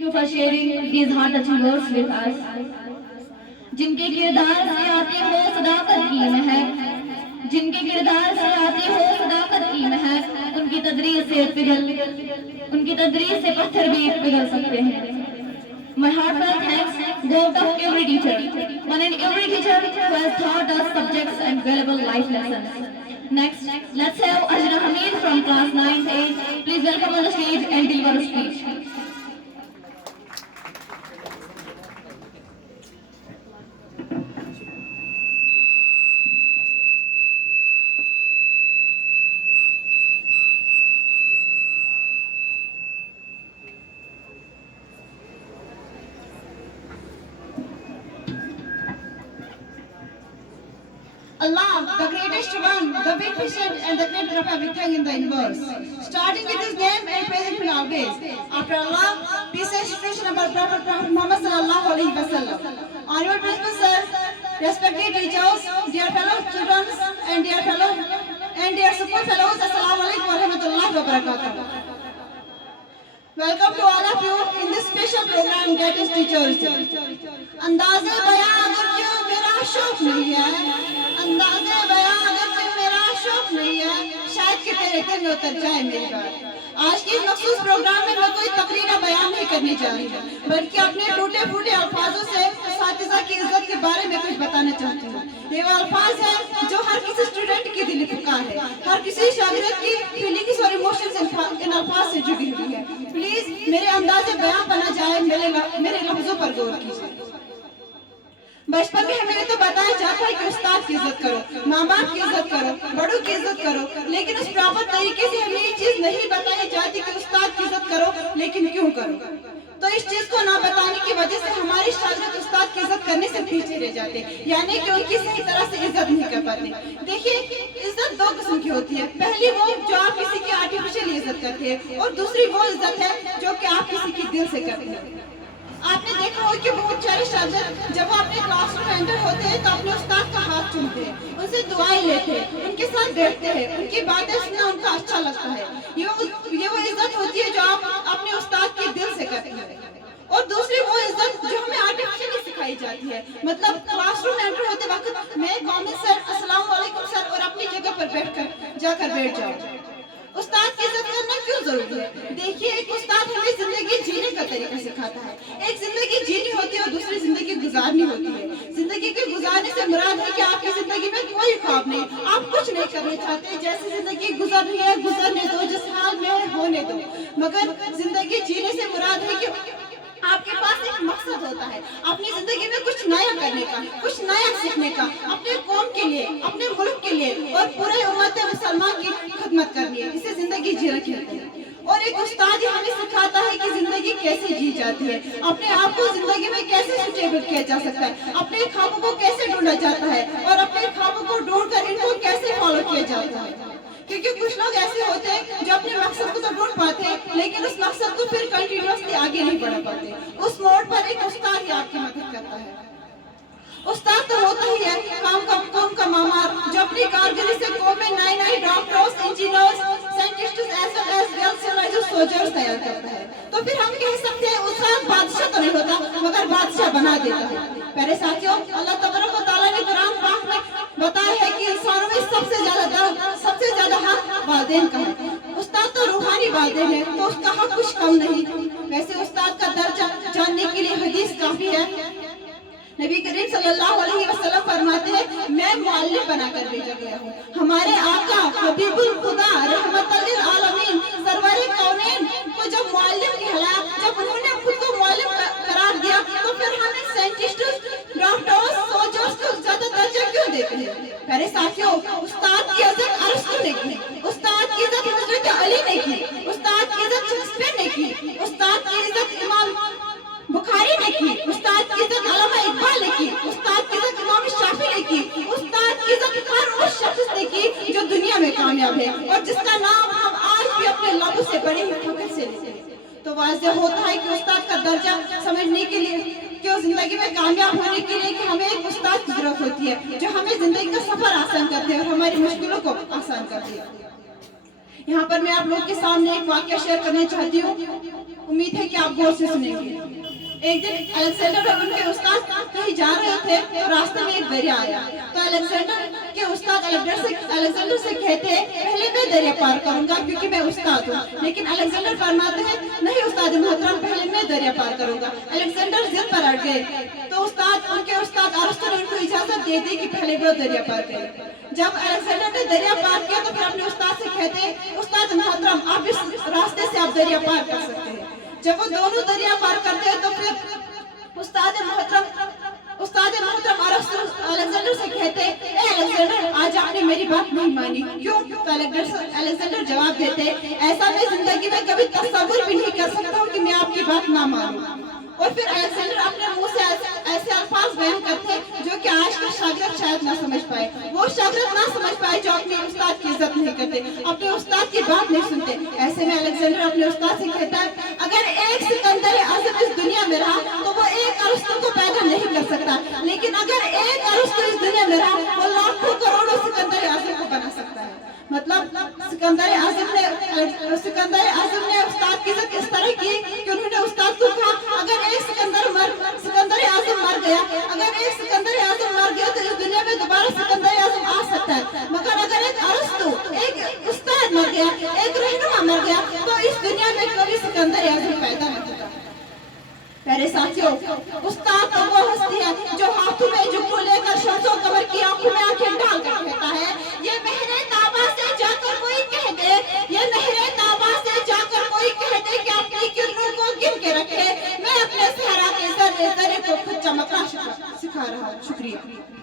you for sharing these heart-touching words with us. जिनके किरदार से आती हो सदाकत की महक, जिनके किरदार से आती हो सदाकत की महक, उनकी तदरीस से पत्थर भी पिघल सकते हैं. My heartfelt thanks go out of every teacher, one and every teacher who has taught us subjects and valuable life lessons. Next, let's have Ajna Hamid from class 9A. Please welcome on the stage and deliver a speech. Allah, the greatest one, the big patient and the creator of everything in the universe. Starting with his name and praising him always. After Allah, peace and salvation about Prophet Muhammad sallallahu alaihi wasallam. Honorable Principal Sir, respected teachers, dear fellow students and dear support fellows, Assalamu alaikum wa rahmatullahi wa barakatuh. Welcome to all of you in this special program that is Teachers Day. अंदाज़े बयां अगर क्यों मेरा शौक नहीं है, अंदाज़े बयां अगर क्यों मेरा शौक नहीं है, शायद कि तेरे दिल में उतर जाए मेरी बात. आज के इस मखसूस प्रोग्राम में मैं कोई तकरीर बयान नहीं करने जा रही हूँ, बल्कि अपने टूटे फूटे अल्फाजों से असातिज़ा की इज्जत के बारे में कुछ बताना चाहती हूँ. ये वो अल्फाज हैं जो हर किसी स्टूडेंट की दिली पुकार है, हर किसी शागिर्द की फीलिंग्स और इमोशंस इन अल्फाज से जुड़ी हुई है. प्लीज मेरे अंदाज़े बयां बना जाए, मेरे लफ्जों पर गौर कीजिए. बचपन में हमें तो बताया जाता है कि उस्ताद की इज्जत करो, माँ बाप की इज्जत करो, बड़ों की इज्जत करो, लेकिन उस प्रॉपर तरीके से हमें ये चीज नहीं बताई जाती कि उस्ताद की इज्जत करो, लेकिन क्यों करो. तो इस चीज को ना बताने की वजह से हमारे शागिर्द उस्ताद की इज्जत करने से पीछे रह जाते, यानी कि उनकी सही तरह से इज्जत नहीं कर पाते. देखिए, इज्जत दो किस्म की होती है. पहली वो जो आप किसी की आर्टिफिशियल इज्जत करते हैं, और दूसरी वो इज्जत है जो कि आप किसी की दिल से करते हैं. आपने देखा हो कि बहुत सारे शागिर्द जब वो अपने क्लासरूम में एंटर होते हैं तो अपने उस्ताद का हाथ चूमते हैं, उनसे दुआएं लेते हैं, उनके साथ बैठते हैं, उनकी बातें सुनना उनका अच्छा लगता है. ये वो इज्जत होती है जो आप अपने उस्ताद के दिल से करते हैं. और दूसरी वो इज्जत जो हमें आर्टिफिशियली सिखाई जाती है, मतलब क्लासरूम में एंटर होते वक्त मैं कॉमेंट सर, अस्सलाम वालेकुम सर, और अपनी जगह पर जाकर बैठ जाओ. उस्ताद की इज्जत करना क्यों जरूरी है? देखिए, एक उस्ताद हमें जिंदगी जीने का तरीका सिखाता है. एक जिंदगी जीनी होती है और दूसरी जिंदगी गुजारनी होती है. जिंदगी के गुजारने से मुराद है कि आपकी जिंदगी में कोई ख्वाब नहीं, आप कुछ नहीं करना चाहते, जैसी जिंदगी गुजर रही है गुजरने दो, जिस हाल में है होने दो. मगर जिंदगी जीने से मुराद है कि आपके पास एक मकसद होता है, अपनी जिंदगी में कुछ नया करने का, कुछ नया सीखने का, अपने कौम के लिए, अपने मुल्क के लिए और पूरे उम्मत मुसलमान की खिदमत करनी है. इसे जिंदगी जी रखी है. और एक उस्ताद हमें सिखाता है कि जिंदगी कैसे जी जाती है, अपने आप को जिंदगी में कैसे सुटेबल किया जा सकता है, अपने ख्वाबों को कैसे ढूंढा जाता है, और अपने ख्वाबों को ढूंढ कर इनको कैसे फॉलो किया जाता है. क्योंकि कुछ लोग ऐसे होते हैं जो अपने मकसद को तो ढूंढ पाते हैं, लेकिन उस मकसद को फिर कंटिन्यूअसली आगे नहीं बढ़ा पाते. उस मोड़ पर एक उस्ताद ही आपकी मदद करता है. उस्ताद तो होता ही है कौम का मामार, जो अपनी कारगिरी से कौम में नए doctors, engineers, scientists as well civilised soldiers तैयार करता है. तो फिर हम कह सकते हैं उस्ताद बादशाह तो नहीं होता, मगर बादशाह बना देता है. प्यारे साथियों, अल्लाह तबारक व तआला ने कुरान पाक में बताया है कि इंसानों में सबसे ज्यादा हक वालिदैन का है. उस्ताद तो रूहानी वालिदैन है, तो उसका हक कुछ कम नहीं. वैसे उस्ताद का दर्जा जानने के लिए हदीस काफी है. नबी करीम सल्लल्लाहु अलैहि वसल्लम फरमाते हैं, मैं मुअल्लिम बनाकर भेजा गया हूँ. हमारे आका हबीबुल खुदा रहमतुल लिल आलमीन सरवरे कौनैन को जब मुअल्लिम कहलाया, जब उन्होंने खुद को मुअल्लिम करार दिया, तो फिर हमें साइंटिस्ट्स, डॉक्टर्स, सोल्जर्स को ज्यादा दर्जा क्यों देते हैं? प्यारे साथियों, उस्ताद की इज्जत अरस्तू ने की, उस्ताद की इज्जत हजरत अली ने की, उस्ताद की इज्जत शेक्सपियर ने की, उस्ताद की इज्जत इमाम बुखारी ने की, उस्ताद की इज्जत अल्लामा इकबाल ने की, उस्ताद की इज्जत इमाम शाफी ने की, उस्ताद की इज्जत हर उस शख्स ने की जो दुनिया में कामयाब है और जिसका नाम हम आज भी अपने लबों से बड़े ही फख्र से लेते हैं. तो वाज़ेह होता है कि उस्ताद का दर्जा समझने के लिए, कि उस जिंदगी में कामयाब होने के लिए, कि हमें एक उस्ताद की जरूरत होती है जो हमें जिंदगी का सफर आसान करते हैं और हमारी मुश्किलों को आसान करते हैं. यहाँ पर मैं आप लोग के सामने एक वाक्य शेयर करना चाहती हूँ, उम्मीद है कि आप गौर से सुनेंगे। एक दिन अलेक्जेंडर और उनके उस्ताद कहीं जा रहे थे तो रास्ते में एक दरिया आया। तो अलेक्जेंडर के उस्ताद अलेक्जेंडर से कहते हैं पहले मैं दरिया पार करूंगा क्योंकि मैं उस्ताद हूँ, लेकिन अलेक्जेंडर फरमाते हैं नहीं उस्ताद मोहतरम, पहले मैं दरिया पार करूंगा। अलेक्जेंडर जिद पर अड़ गए तो उनके उस्ताद अरस्तू ने उनको इजाजत दे दी कि पहले वो दरिया पार करें। जब अलेक्जेंडर ने दरिया पार किया तो फिर अपने उस्ताद से कहते हैं उस्ताद मोहतरम आप इस रास्ते से आप दरिया पार कर सकते हैं। जब वो दोनों दरिया पार करते हैं तो फिर उस्ताद मोहतरम अलेक्जेंडर से कहते हैं अलेक्जेंडर आज आपने मेरी बात नहीं मानी, क्यों? तो अलेक्जेंडर जवाब देते ऐसा मैं जिंदगी में कभी तस्वीर भी नहीं कर सकता हूँ कि मैं आपकी बात ना मानूं। और फिर अलेक्जेंडर अपने मुंह से ऐसे अल्फाज बयान करते जो कि आज का शागिर्द शायद ना समझ पाए, वो शागिर्द ना समझ पाए जो अपने उस्ताद की इज्जत नहीं करते, अपने उस्ताद की बात नहीं सुनते। ऐसे में अलेक्जेंडर अपने उस्ताद से कहता है अगर एक सिकंदर आज़म इस दुनिया में रहा तो वो एक अरस्तू को पैदा नहीं कर सकता, लेकिन अगर एक अरस्तू इस दुनिया में रहा वो लाखों करोड़ों सिकंदर आज़म को बना सकता है। मतलब सिकंदर आज़म ने उस्ताद की इज्जत इस तरह की कि उन्होंने उस्ताद को कहा अगर एक सिकंदर आज़म मर गया, अगर एक सिकंदर आज़म मर गया तो इस दुनिया में दोबारा सिकंदर आज़म आ सकता है, मगर अगर एक अरस्तू एक उस्ताद मर गया, एक रहनुमा मर गया तो इस दुनिया में कभी सिकंदर आज़म पैदा नहीं होगा। प्यारे साथियों, उस्ताद तो वो हस्ती है जो हाथों में जुब्बू लेकर शम्सो कमर की आंखों में आंखें डाल कर कहता है ये मेहरे ताबा से जाकर कोई कह दे, ये मेहरे ताबा से जाकर कोई कह दे कि अपनी किरणों को गिन के रखे, मैं अपने सहरा के जर्रे जर्रे को खुद चमकना सिखा रहा हूँ। शुक्रिया।